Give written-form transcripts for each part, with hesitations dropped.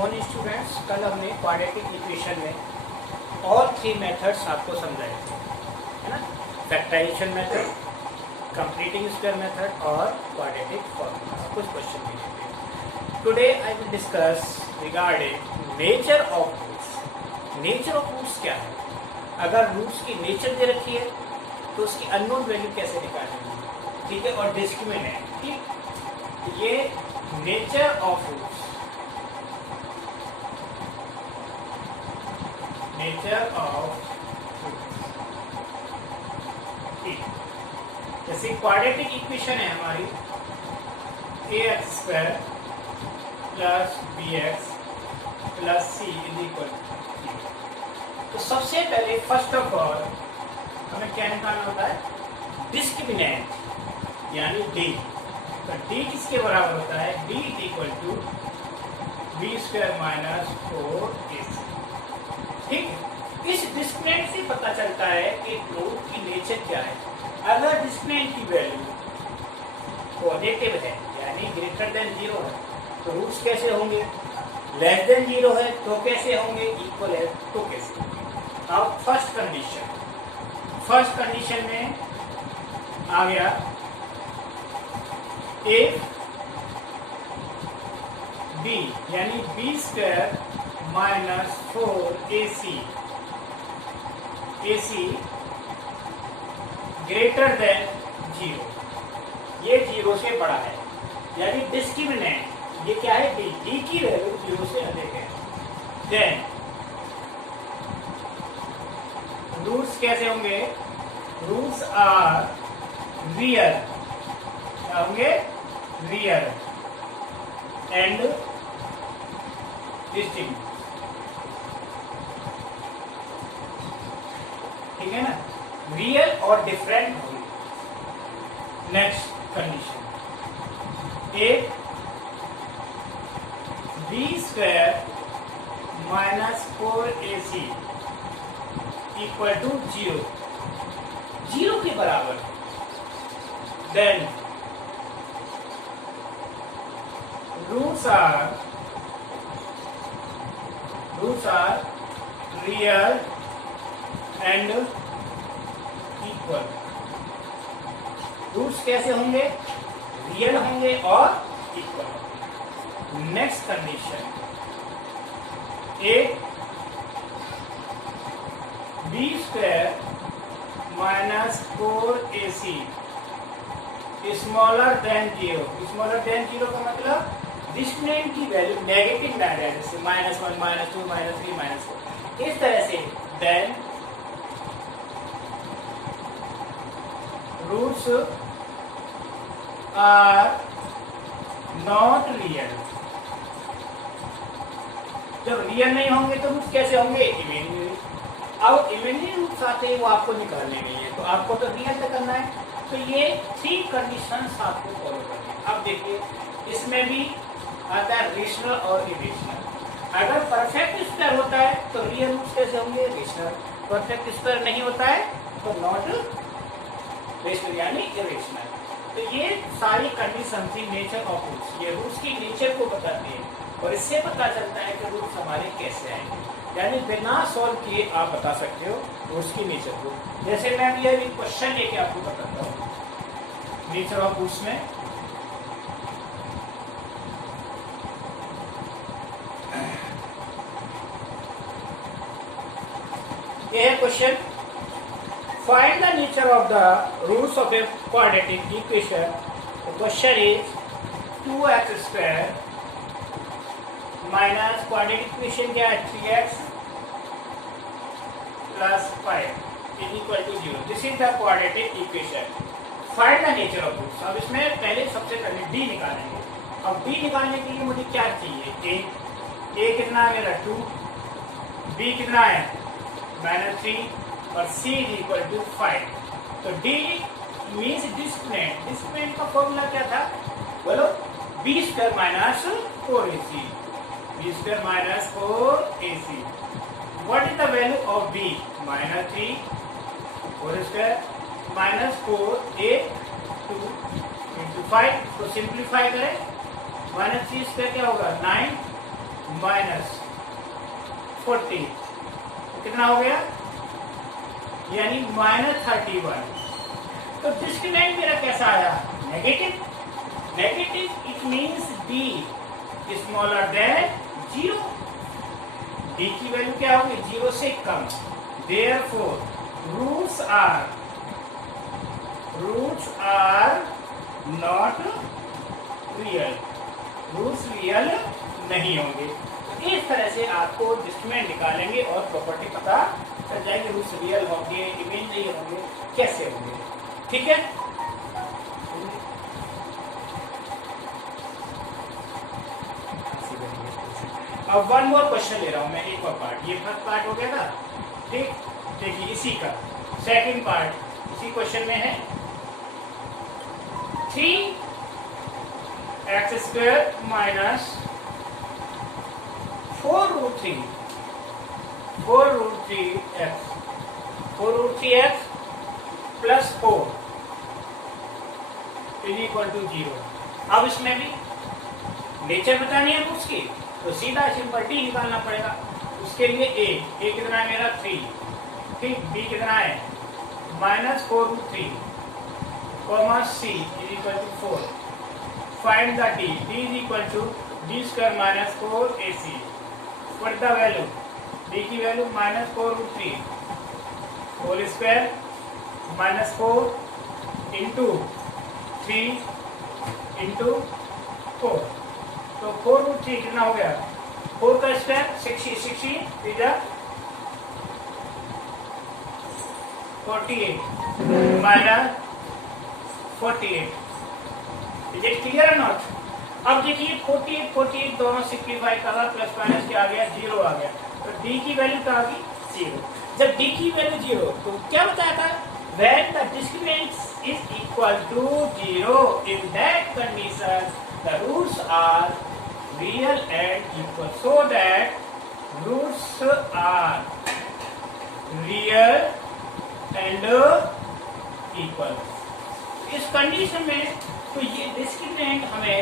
Morning students. कल हमने quadratic equation में ऑल थ्री मेथड्स आपको समझाए थे, है ना। Factorisation method, completing square method और क्वाड्रेटिक फॉर्मूला। कुछ क्वेश्चन भी थे। Today I will discuss regarding nature of roots. Nature of roots क्या है? अगर रूट्स की नेचर दे रखी है तो उसकी अननोन वैल्यू कैसे निकालेंगे, ठीक है, और डिस्क्रिमिनेंट, ठीक। ये nature of roots, nature of ठीक। जैसे क्वाड्रेटिक इक्वेशन है हमारी ax² plus bx plus c is equal to. तो सबसे पहले फर्स्ट ऑफ ऑल हमें क्या निकालना होता है? डिस्क्रिमिनेंट, यानी d। तो d किसके बराबर होता है? d is equal to b² minus 4ac। ठीक है। इस डिस्क्रिमिनेंट से पता चलता है कि रूट की नेचर क्या है। अगर डिस्क्रिमिनेंट की वैल्यू पॉजिटिव है यानी ग्रेटर देन 0 है तो रूट्स कैसे होंगे? लेस देन 0 है तो कैसे होंगे? इक्वल है तो कैसे? अब फर्स्ट कंडीशन में आ गया इफ b यानी b² minus 4ac greater than 0, ये 0 से बड़ा है, यानी डिस्क्रिमिनेंट ये क्या है? d की वैल्यू 0 से अधिक है। देन रूट्स कैसे होंगे? रूट्स आर रियल, क्या होंगे? रियल एंड डिस्टिंक्ट, ठीक है ना। रियल और डिफरेंट होंगे। नेक्स्ट कंडीशन, एक b² minus 4ac equal to 0 के बराबर। Then roots are real and equal. Roots कैसे होंगे? रियल होंगे और इक्वल। नेक्स्ट कंडीशन, एक b² minus 4ac smaller than 0। Smaller than 0 का मतलब डिस्क्रिमिनेंट की वैल्यू नेगेटिव ना रहे, जैसे -1, -2, -3, -4, इस तरह से। Then roots are not real. जब रियल नहीं होंगे तो रूट्स कैसे होंगे? इमेजिनरी। अब इमेजिनरी रूट्स आते हैं वो आपको निकालने नहीं है, तो आपको तो रियल तक करना है। तो ये 3 कंडीशंस आपको फॉलो करनी है। अब देखिए इसमें भी आता है रेशनल और इरेशनल। अगर परफेक्ट स्क्वायर होता है तो रियल रूट्स कैसे होंगे? रेशनल। परफेक्ट स्क्वायर नहीं होता है तो नॉट रेशनल यानी इरेशनल। तो ये सारी कंडीशन थी नेचर ऑफ रूट्स। ये रूट्स की नेचर को बताती है और इससे पता चलता है कि रूट्स हमारे कैसे आएंगे, यानी बिना सॉल्व किए आप बता सकते हो रूट्स की नेचर को। जैसे मैं अभी क्वेश्चन लेके आपको बताता हूँ नेचर ऑफ रूट्स में। ये है question, find the nature of the roots of a quadratic equation. The question is 2x² minus quadratic equation क्या है? 3x plus 5 is equal to 0। This is the quadratic equation. Find the nature of roots. अब इसमें पहले सबसे पहले d निकालेंगे। अब d निकालने के लिए मुझे क्या चाहिए? a कितना है मेरा? 2, b कितना है? -3 और c इज इक्वल टू 5। तो d मीन्स डिस्क्रिमिनेंट। डिस्क्रिमिनेंट का फॉर्मूला क्या था? बोलो, b² minus 4ac। b² minus 4ac। What is the value of b? -3 4² minus 4a 2 × 5। तो सिंप्लीफाई करें, -3² क्या होगा? 9 -40 कितना हो गया, यानी -31। तो डिस्क्रिमिनेंट मेरा कैसा आया, negative. Negative it means D smaller than 0। D की वैल्यू क्या होगी, 0 से कम। Therefore roots are not real, roots real नहीं होंगे। इस तरह से आपको डिस्क्रिमिनेंट निकालेंगे और प्रॉपर्टी पता चल जाएगी, रूट्स रियल होंगे, इमेजिनरी होंगे, कैसे होंगे। ठीक है, अब वन मोर क्वेश्चन ले रहा हूं मैं, एक और पार्ट। ये फर्स्ट पार्ट हो गया था, ठीक। देखिए इसी का सेकंड पार्ट इसी क्वेश्चन में है। 3x² minus 4√3x plus 4 equal to 0। अब इसमें भी नेचर बतानी है उसकी, तो सीधा सिंपल डी निकालना पड़ेगा। उसके लिए ए कितना है मेरा 3, ठीक। बी कितना है -4√3 C equal to 4। Find the D is equal to d² minus 4ac। What the value, D की value -4√3 whole square minus 4 into 3 into 4। तो 4√3 कितना हो गया, 4 का square 60 48 minus 48। Is it clear और नॉट। अब देखिए 48 दोनों सिंप्लीफाई करा, प्लस माइनस क्या आ गया, 0 आ गया। तो डी की वैल्यू क्या आ गई, 0। जब डी की वैल्यू 0, तो क्या बताया था, when the discriminant is equal to 0, in that condition the roots are real and equal, so that roots are real and equal। इस कंडीशन में तो ये डिस्क्रिमिनेंट हमें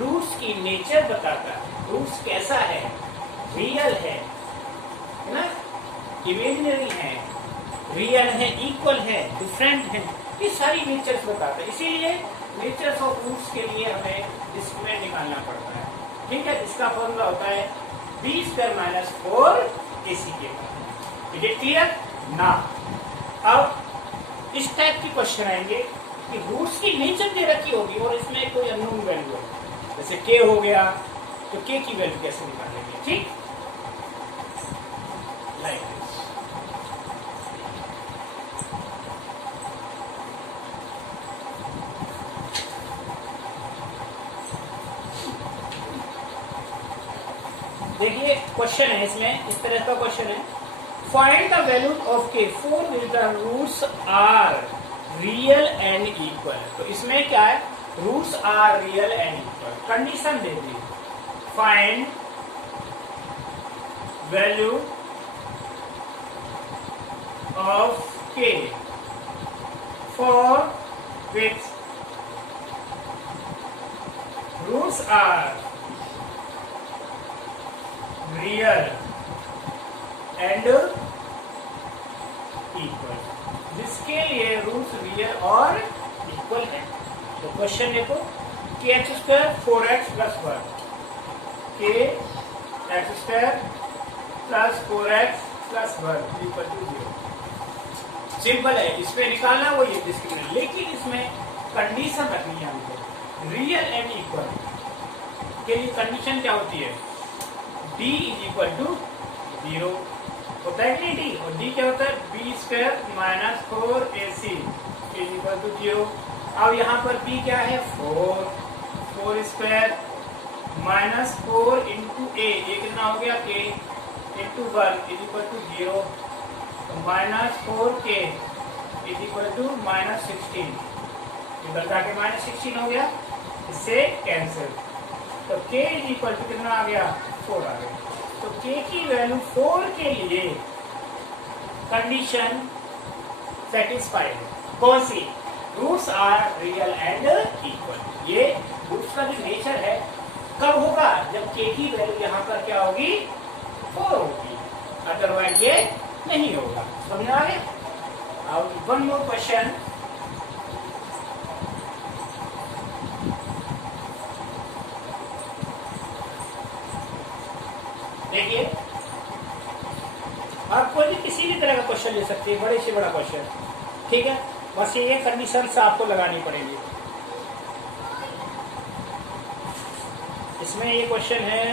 रूट्स की नेचर बताता है, रूट्स कैसा है, रियल है ना, इमेजिनरी है, रियल है, इक्वल है, डिफरेंट है, ये सारी नेचर्स बताता है। इसीलिए नेचर्स ऑफ रूट्स के लिए हमें डिस्क्रिमिनेंट निकालना पड़ता है, ठीक है। इसका फॉर्मूला होता है b² माइनस 4ac के। इज इट क्लियर ना। अब इस टाइप के क्वेश्चन आएंगे कि रूट्स की नेचर दे रखी होगी और इसमें कोई अननोन वैल्यू है, जैसे k हो गया, तो k की वैल्यू कैसे निकालेंगे, ठीक। लाइक देखिए क्वेश्चन है, इसमें इस तरह का क्वेश्चन है, find the value of k for which the roots are real and equal. तो इसमें क्या है, roots are real and equal. Condition दे दी, find value of k for which roots are real and equal, जिसके लिए roots real और equal है। तो क्वेश्चन देखो, kx² 4x plus 1, kx² plus 4x plus 1 equal to 0। Simple है, इसमें निकालना वो ये डिस्क्रिमिनेंट, लेकिन इसमें कंडीशन रखनी है हमको, रियल एंड इक्वल के लिए कंडीशन क्या होती है, d इज इक्वल टू 0 होता है कि डी, और डी क्या होता है, b² minus 4ac is equal to 0। अब यहाँ पर b क्या है, 4² माइनस 4 इंटू ए कितना हो गया, k into 1 is equal to 0, minus 4k is equal to -16, इधर जाके -16 हो गया, इससे कैंसिल। तो k इज इक्वल टू कितना आ गया, 4 आ गया। तो k की वैल्यू 4 के लिए कंडीशन सेटिस्फाइड है, कौन सी, roots are real and equal. ये रूट्स का जो नेचर है कब होगा, जब k के की वैल्यू यहाँ पर क्या होगी 4 होगी, अदरवाइज ये नहीं होगा। समझ आ गया। अब वन मोर क्वेश्चन, देखिए आप कोई भी किसी भी तरह का क्वेश्चन ले सकते हैं, बड़े से बड़ा क्वेश्चन, ठीक है। बस ये कंडीशंस आपको लगानी पड़ेगी। इसमें ये क्वेश्चन है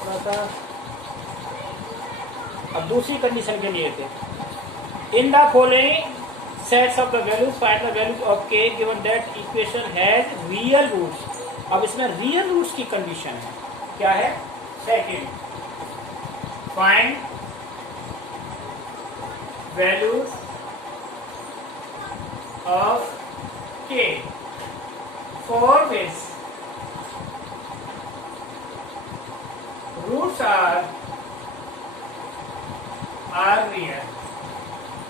थोड़ा सा, अब दूसरी कंडीशन के लिए थे, in the following sets of the values find the values of K given that equation has real roots. अब इसमें रियल रूट्स की कंडीशन है, क्या है, second, find values of K for which roots are real.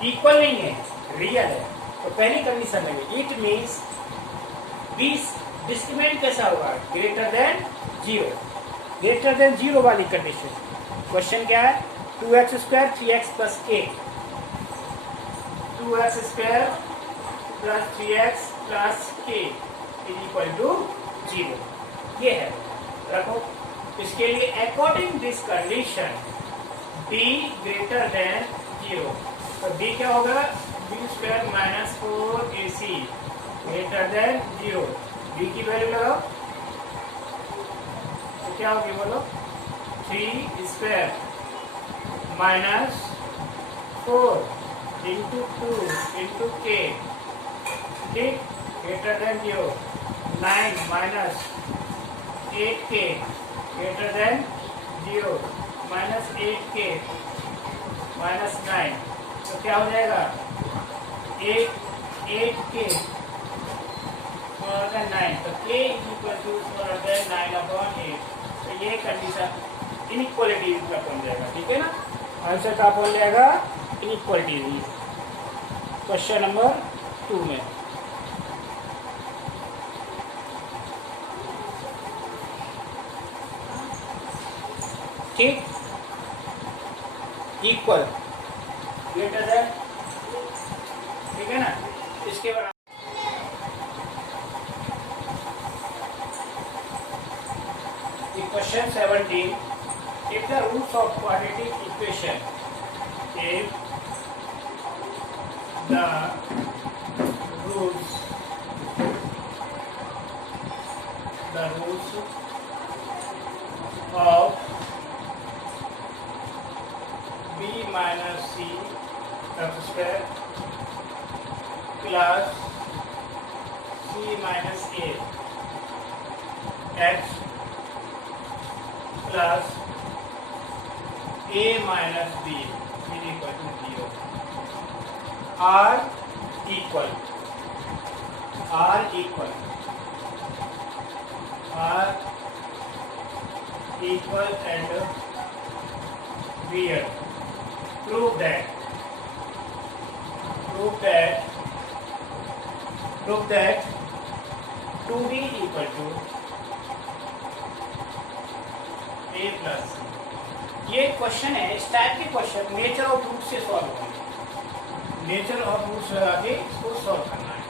Equal नहीं है, real है। तो पहली कंडीशन है, इट मीन्स बीस डिस्क्रिमिनेंट कैसा होगा, ग्रेटर देन 0, ग्रेटर देन 0 वाली कंडीशन। क्वेश्चन क्या है, 2x² 3x + k, 2x² + 3x + k = 0। ये है, रखो। इसके लिए according this condition b greater than 0, तो b क्या होगा, b² - 4ac greater than 0। b की वैल्यू लगाओ, तो क्या होगी बोलो, 3² - 4 × 2 × k, ठीक, greater than 0। 9 - 8k greater than 0, -8k -9, तो क्या हो जाएगा, 8k > 9, तो k = 9/8। तो ये कंडीशन इनइक्वालिटी का बन जाएगा, ठीक है ना। आंसर का बन जाएगा इनइक्वालिटी। क्वेश्चन नंबर 2 में ठीक, इक्वल ग्रेटर देन, ठीक है ना। इसके बाद question 17, if the roots of quadratic equation, if the roots of b - c x² plus c - a x plus a minus b is equal to 0, r equal and real. Prove that 2b equal to a plus c। ये question है, इस type के question nature of root से solve होंगे, nature of root लगा के इसको solve करना है।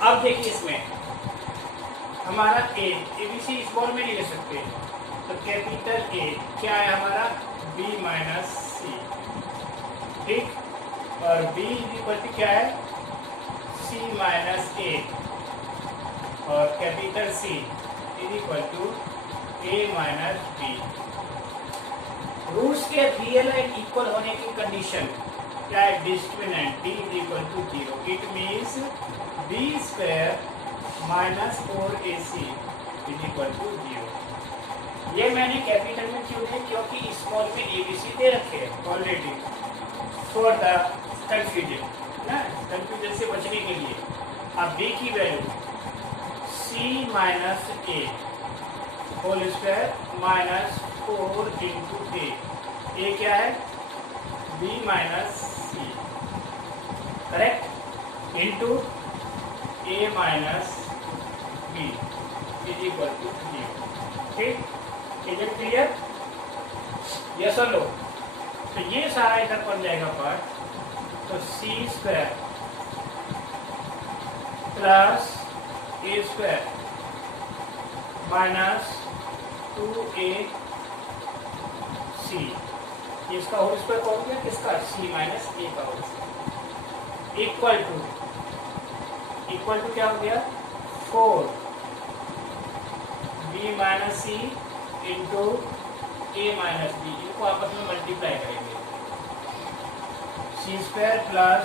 अब देखिए इसमें हमारा ABC स्मॉल में नहीं ले सकते, तो कैपिटल A क्या है हमारा, b - c, ठीक, और b = क्या है, c - a, और capital C = a - b। Roots के रियल एंड इक्वल होने की कंडीशन क्या है, discriminant d = 0, it means b² - 4ac = 0। ये मैंने कैपिटल में क्यों है, क्योंकि स्मॉल में ABC दे रखे हैं ऑलरेडी, फॉर द कंफ्यूजन ना, कंफ्यूजन से बचने के लिए। अब b की value c - a whole square -4 × a, a क्या है, b - c, correct, into a - b = 0। ठीक, इज इट क्लियर? यस और नो? तो ये सारा इधर बन जाएगा पार्ट, तो सी स्क्वायर प्लस ए स्क्वायर माइनस 2ac, इसका होल स्क्वायर कौन गया? किसका? c माइनस a का होल स्क्वायर इक्वल टू क्या हो गया? 4b minus c into a minus b, इनको आपस में मल्टीप्लाई करेंगे, सी स्क्वायर प्लस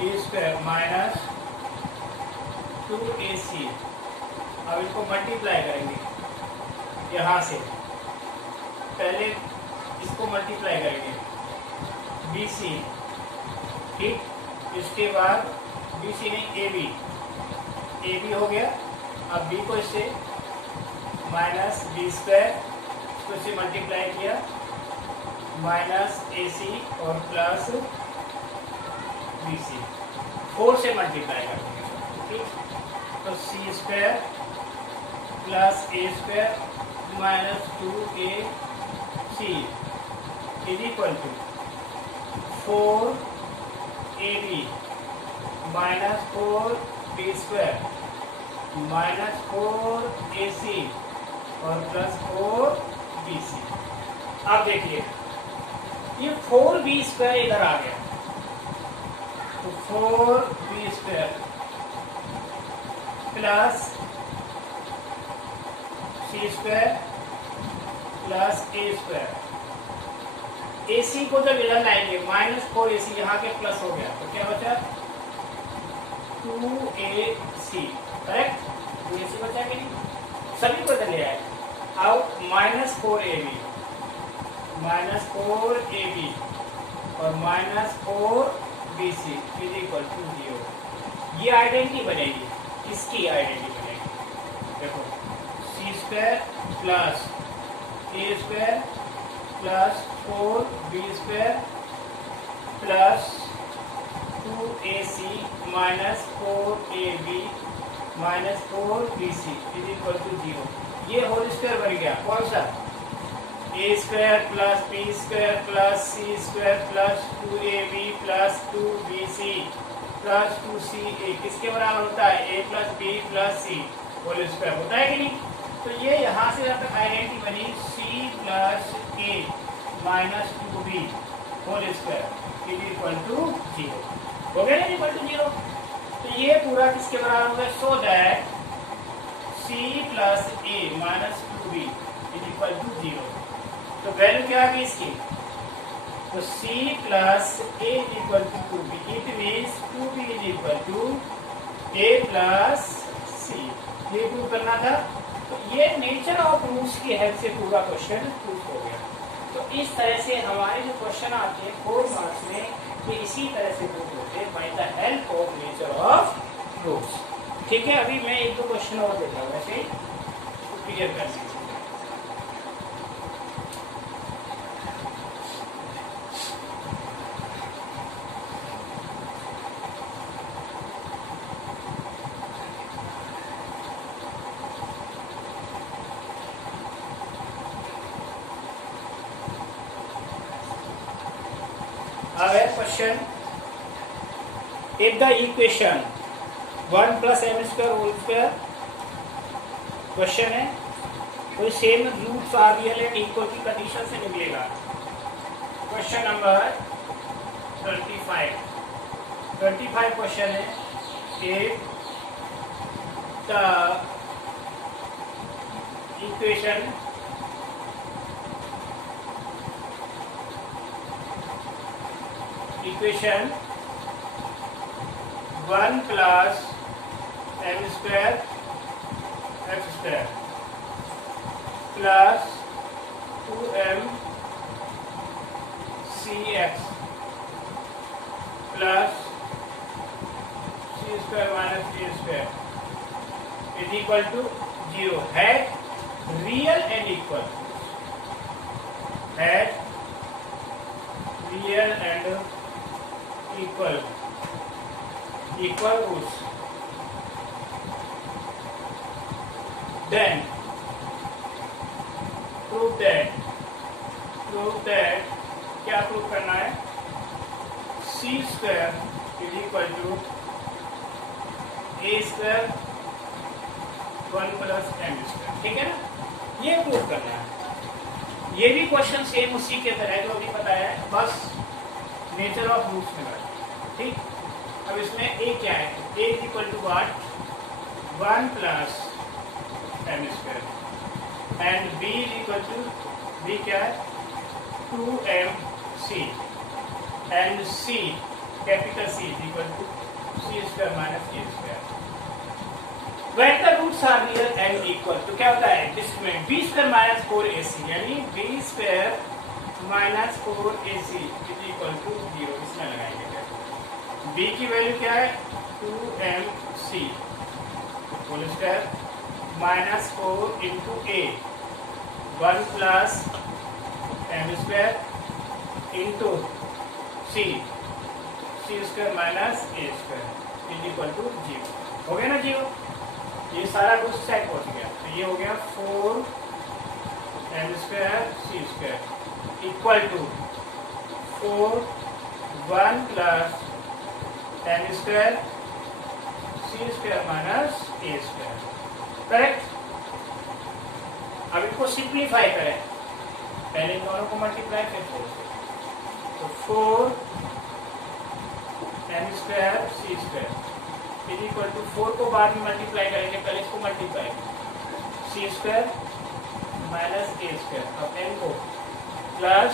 ए स्क्वायर माइनस 2ac, अब इनको मल्टीप्लाई करेंगे यहाँ से, पहले इसको मल्टीप्लाई करेंगे BC, ठीक, इसके बाद BC नहीं AB हो गया, अब B को इससे माइनस बी स्क्वायर, इसको इससे मल्टीप्लाई किया माइनस AC और प्लस BC, 4 से मल्टीप्लाई करेंगे, ठीक, तो सी square plus A square minus 2ac is equal to 4ab minus 4b square minus 4ac और प्लस 4bc। अब देखिए ये 4b स्क्वायर इधर आ गया, तो 4b square plus C square plus ए स्क्वायर, AC को जब इधर लाएंगे माइनस 4ac, यहाँ के प्लस हो गया, तो क्या बचा? 2ac, correct? 2ac बचा कि नहीं? सभी को इधर ले आए, अब माइनस 4ab और minus 4bc is equal to 0। ये आइडेंटिटी बनेगी, इसकी आइडेंटिटी बनेगी, देखो C square plus A square plus 4b square plus 2ac minus 4ab minus 4bc is equal to 0। ये होल स्क्वायर बन गया, कौन सा? A square plus B square plus C square plus 2ab plus 2bc plus 2ca, किसके बराबर होता है? a plus B plus C whole square होता है कि नहीं? तो ये यहाँ से जब तक आइडेंटिटी बनी c plus a minus 2b whole square is equal to 0, हो गया ना? Equal to 0। तो ये पूरा किसके बराबर होगा? So that c plus a minus 2b is equal to 0। तो वैल्यू क्या आ गई इसकी? तो c plus a is equal to 2b, it means 2b is equal to a plus c। ये प्रूव करना था, तो ये नेचर ऑफ रूट्स की हेल्प से पूरा क्वेश्चन प्रूव हो गया। तो इस तरह से हमारे जो क्वेश्चन आते हैं 4 मार्क्स में, ये इसी तरह से प्रूव होते हैं by the help of nature of roots. ठीक है, अभी मैं एक दो क्वेश्चन और देता हूँ, वैसे क्लियर कर लीजिए। Question, take the equation 1 plus m square whole square, question है, कोई same roots are real and equal की कंडीशन से निकलेगा। क्वेश्चन नंबर 25 क्वेश्चन है, take the equation equation 1 plus m square x square plus 2m cx plus c square minus a square is equal to 0 है real and equal, है real and equal roots, then prove that क्या prove करना है, C square is equal to A square 1 plus M square, ठीक है ना, ये prove करना है। ये भी क्वेश्चन सेम उसी के तरह जो अभी बताया है, बस नेचर ऑफ रूट्स में बैठ, ठीक। अब इसमें ए क्या है, A is equal to what, 1 plus M square and B is equal to, B क्या है, 2mc and C, capital C is equal to C square minus A square. When the roots are real and equal, तो क्या होता है इसमें b square minus 4ac, यानी b square minus 4ac is equal to 0, इसमें लगाएंगे क्या, b की वैल्यू क्या है 2mc whole square minus 4 into a 1 plus M square into c square minus A square is equal to 0, हो गया ना 0, ये सारा कुछ सेट हो गया। तो ये हो गया 4 m square c square equal to 4 1 plus M square c square minus A square, correct. अब इसको सिंप्लीफाई करें, पहले इन दोनों को मल्टीप्लाई फिर 4 से, तो 4 m square c square is equal to 4 को बाद में मल्टीप्लाई करेंगे, पहले इसको मल्टीप्लाई सी स्क्वायर माइनस ए स्क्वायर, अब एम को plus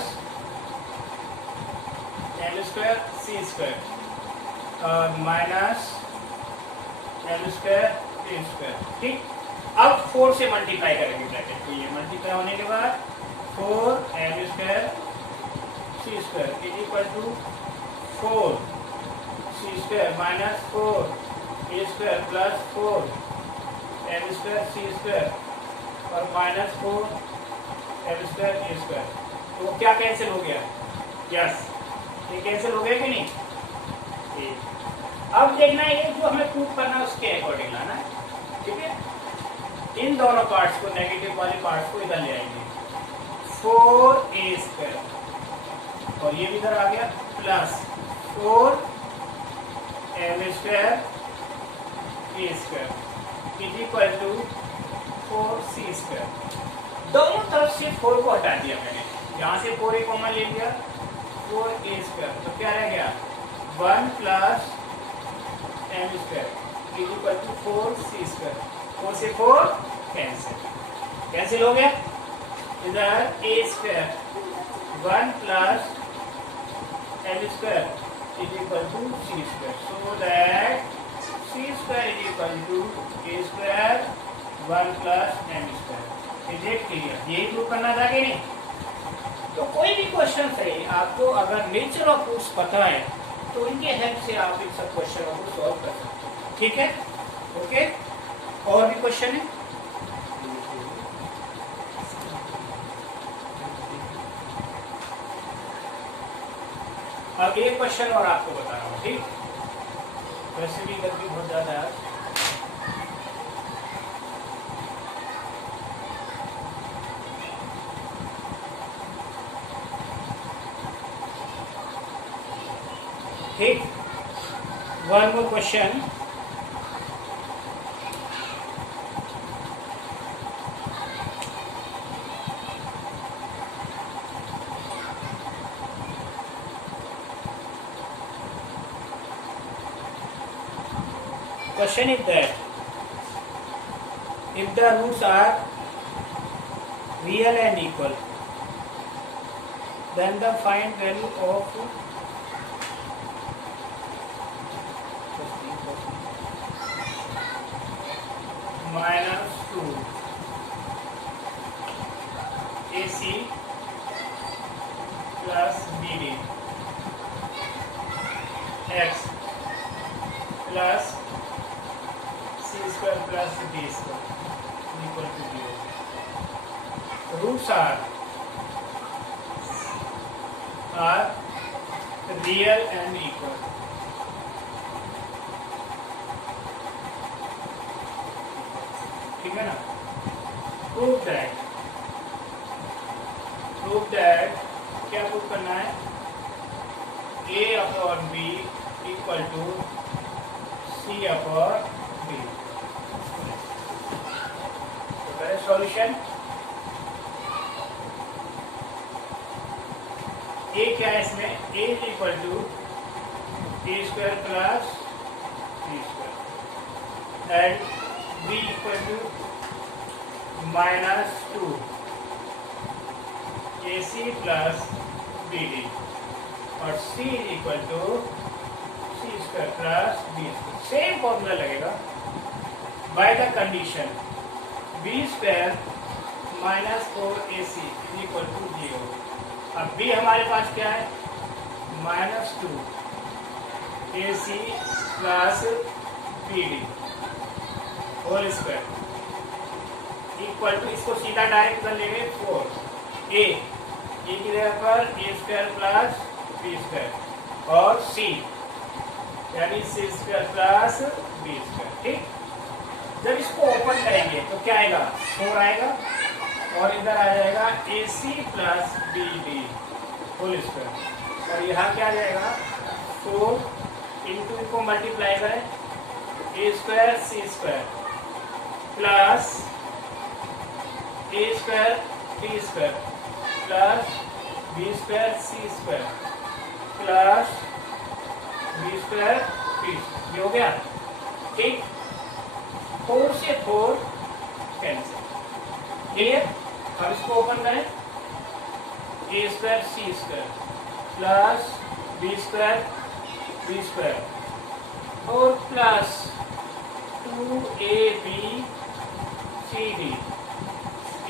M square c square minus m square a square, ठीक। अब 4 से मल्टीप्लाई करेंगे ब्रैकेट को, ये मल्टीप्लाई होने के बाद 4 m square c square is equal to 4 c square minus 4 a square plus 4 m square c square और minus 4 m square a square, तो वो क्या कैंसिल हो गया, यस ये कैंसिल हो गया कि नहीं। अब देखना है जो हमें प्रूव करना है उसके अकॉर्डिंग लाना है, ठीक है। इन दोनों पार्ट्स को, नेगेटिव वाले पार्ट्स को इधर ले आएंगे, 4a स्क्वायर और ये भी इधर आ गया plus 4m square a square is equal to 4c square. दोनों तरफ से 4 को हटा दिया मैंने, यहाँ से 4a कॉमन ले लिया, 4a स्क्वायर, तो क्या रह गया 1 plus M square is equal to 4c square, 4 से 4 कैंसिल हो गया, इधर a square 1 plus M square is equal to C square, so that c square is equal to A square 1 plus M square. Is it clear, यही prove करना था कि नहीं। तो कोई भी क्वेश्चन है आपको अगर नेचर ऑफ रूट्स पता है तो इनके हेल्प से आप इन सब क्वेश्चनों को सॉल्व कर सकते हैं, ठीक है, ओके। और भी क्वेश्चन है, अब एक क्वेश्चन और आपको बता रहा हूँ, ठीक। वैसे भी गलती बहुत ज्यादा है, ठीक। One more question, question is that if the roots are real and equal, then the find value of minus 2 AC plus BD x plus c square plus d square equal to 0. Roots are real and equal. ठीक है ना, prove that prove that, क्या prove करना है, a upon b equal to c upon b। तो करें solution. a क्या है इसमें, a is equal to a square plus b square and b equal to -2 AC plus BD और C is equal to C square plus B square. Same formula लगेगा by the condition B square -4AC is equal to 0। अब B हमारे पास क्या है, -2 AC plus BD whole square equal to, इसको सीधा direct कर लेंगे 4 a की जगह पर a square plus b square और c यानी c square plus b square. ठीक, जब इसको ओपन करेंगे तो क्या आएगा, 4 आएगा और इधर आ जाएगा ac plus bd whole square और यहाँ क्या आ जाएगा 4 इंटू, इसको मल्टीप्लाई करें a square c square plus a square b square plus b square c square plus b square b, ये हो गया। ठीक, 4 से 4 कैंसिल, क्लियर। अब इसको ओपन करें, a square c square plus b square b square और plus 2ab cd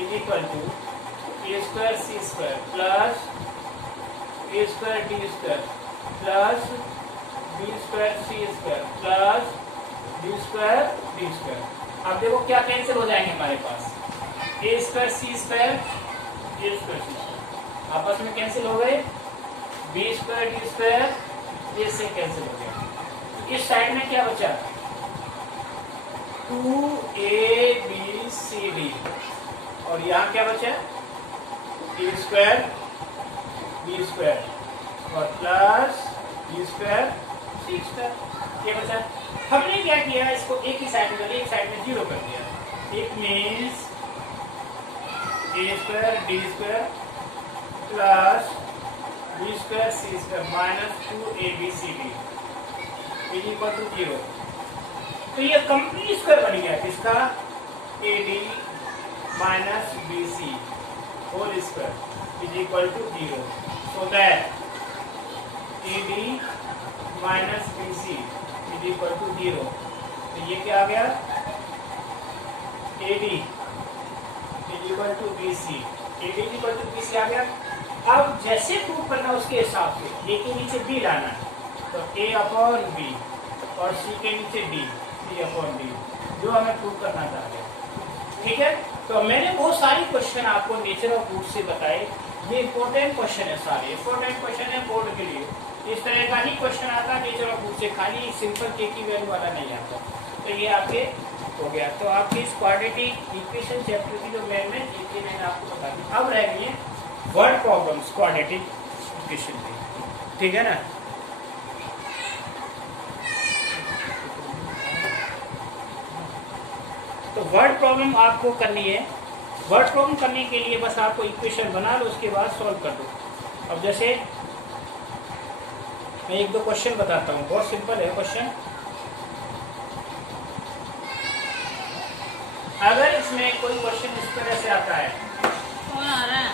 is equal to a square c square plus a square d square plus b square c square plus b square d square. अब देखो क्या cancel हो जाएंगे हमारे पास, a square c square a square c square आपस में cancel हो गए, b स्क्वायर d स्क्वायर ये से कैंसिल हो गया। इस साइड में क्या बचा, 2abcd और यहाँ क्या बचा, a स्क्वायर b स्क्वायर और plus b square c square ये बचा। हमने क्या किया, इसको एक ही साइड में, एक साइड में 0 कर दिया। It means a square d square plus b square c square minus 2abcd is equal to 0। तो ये कंप्लीट स्क्वायर बन गया किसका, AD minus BC whole square is equal to 0। So that AD minus BC is equal to 0। तो ये क्या आ गया, AD is equal to BC, AD is equal to BC आ गया। अब जैसे प्रूव करना उसके हिसाब से A के नीचे B लाना है, तो A अपॉन B और C के नीचे D, C अपॉन D, जो हमें प्रूव करना चाह रहे हैं। ठीक है, तो मैंने बहुत सारी क्वेश्चन आपको नेचर ऑफ रूट से बताए, ये इंपॉर्टेंट क्वेश्चन है, सारे इंपॉर्टेंट क्वेश्चन है बोर्ड के लिए। इस तरह का ही क्वेश्चन आता है नेचर ऑफ रूट से, खाली सिंपल के की वैल्यू वाला नहीं आता। तो ये आपके हो गया। तो आपकी इस क्वाड्रेटिक इक्वेशन चैप्टर की जो मैंने आपको बता दी। अब रह गई है वर्ड प्रॉब्लम्स क्वाड्रेटिक इक्वेशन की, ठीक है ना। तो वर्ड प्रॉब्लम आपको करनी है। वर्ड प्रॉब्लम करने के लिए बस आपको इक्वेशन बना लो, उसके बाद सॉल्व कर दो। अब जैसे मैं एक दो क्वेश्चन बताता हूँ, बहुत सिंपल है क्वेश्चन। अगर इसमें कोई क्वेश्चन इस तरह से आता है, कौन आ रहा है?